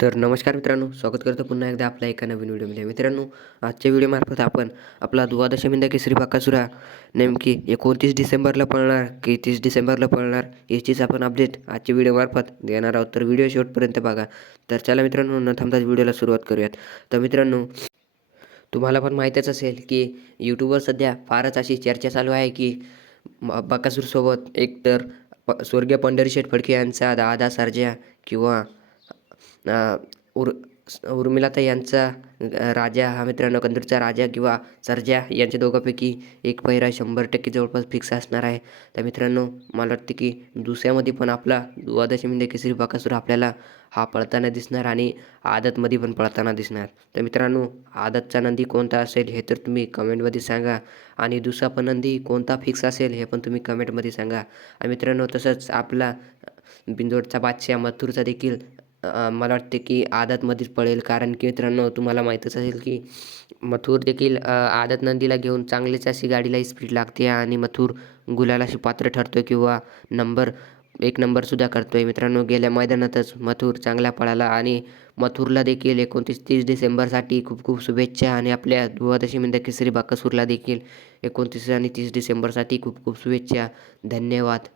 तर नमस्कार मित्रांनो, स्वागत करतो पुन्हा एकदा आपल्या एका नवीन व्हिडिओमध्ये. मित्रांनो, आजच्या व्हिडिओमार्फत आपण आपला द्वादशमींदा केसरी बकासूर नेमकी 29 डिसेंबरला पळणार की 30 डिसेंबरला पळणार याचीच आपण अपडेट आजच्या व्हिडिओमार्फत देणार आहोत. तर व्हिडिओ शेवटपर्यंत बघा. तर चला मित्रांनो, न थांबताच व्हिडिओला सुरुवात करूयात. तर मित्रांनो, तुम्हाला पण माहीतच असेल की यूट्यूबवर सध्या फारच अशी चर्चा चालू आहे की बकासूरसोबत एकतर स्वर्गीय पंढरीशेठ फडके यांचा दादा सर्जा किंवा अ, उर उर्मिलाताई यांचा राजा हा मित्रांनो कंदूरचा राजा किंवा सर्जा यांच्या दोघांपैकी एक पहिरा 100% जवळपास फिक्स असणार आहे. तर मित्रांनो, मला वाटते की दुसऱ्यामध्ये पण आपला द्वादशमींदा केसरी बकासूर आपल्याला हा पळताना दिसणार आणि आदतमध्ये पण पळताना दिसणार. तर मित्रांनो, आदतचा नंदी कोणता असेल हे तर तुम्ही कमेंटमध्ये सांगा आणि दुसरा पण नंदी कोणता फिक्स असेल हे पण तुम्ही कमेंटमध्ये सांगा. आणि मित्रांनो, तसंच आपला बिंदोडचा बादशाह मथुरचा देखील मला वाटते की आदतमध्येच पळेल, कारण की मित्रांनो तुम्हाला माहीतच असेल की मथुर देखील आदत नंदीला घेऊन चांगलीच अशी गाडीला स्पीड लागते आणि मथुर गुलालाशी पात्र ठरतो किंवा नंबर 1 नंबरसुद्धा करतो आहे. मित्रांनो, गेल्या मैदानातच मथुर चांगला पळाला आणि मथुरला देखील 29-30 डिसेंबरसाठी खूप खूप शुभेच्छा आणि आपल्या द्वादशीमींदा केसरी बकासूरला देखील 29 आणि 30 डिसेंबरसाठी खूप खूप शुभेच्छा. धन्यवाद.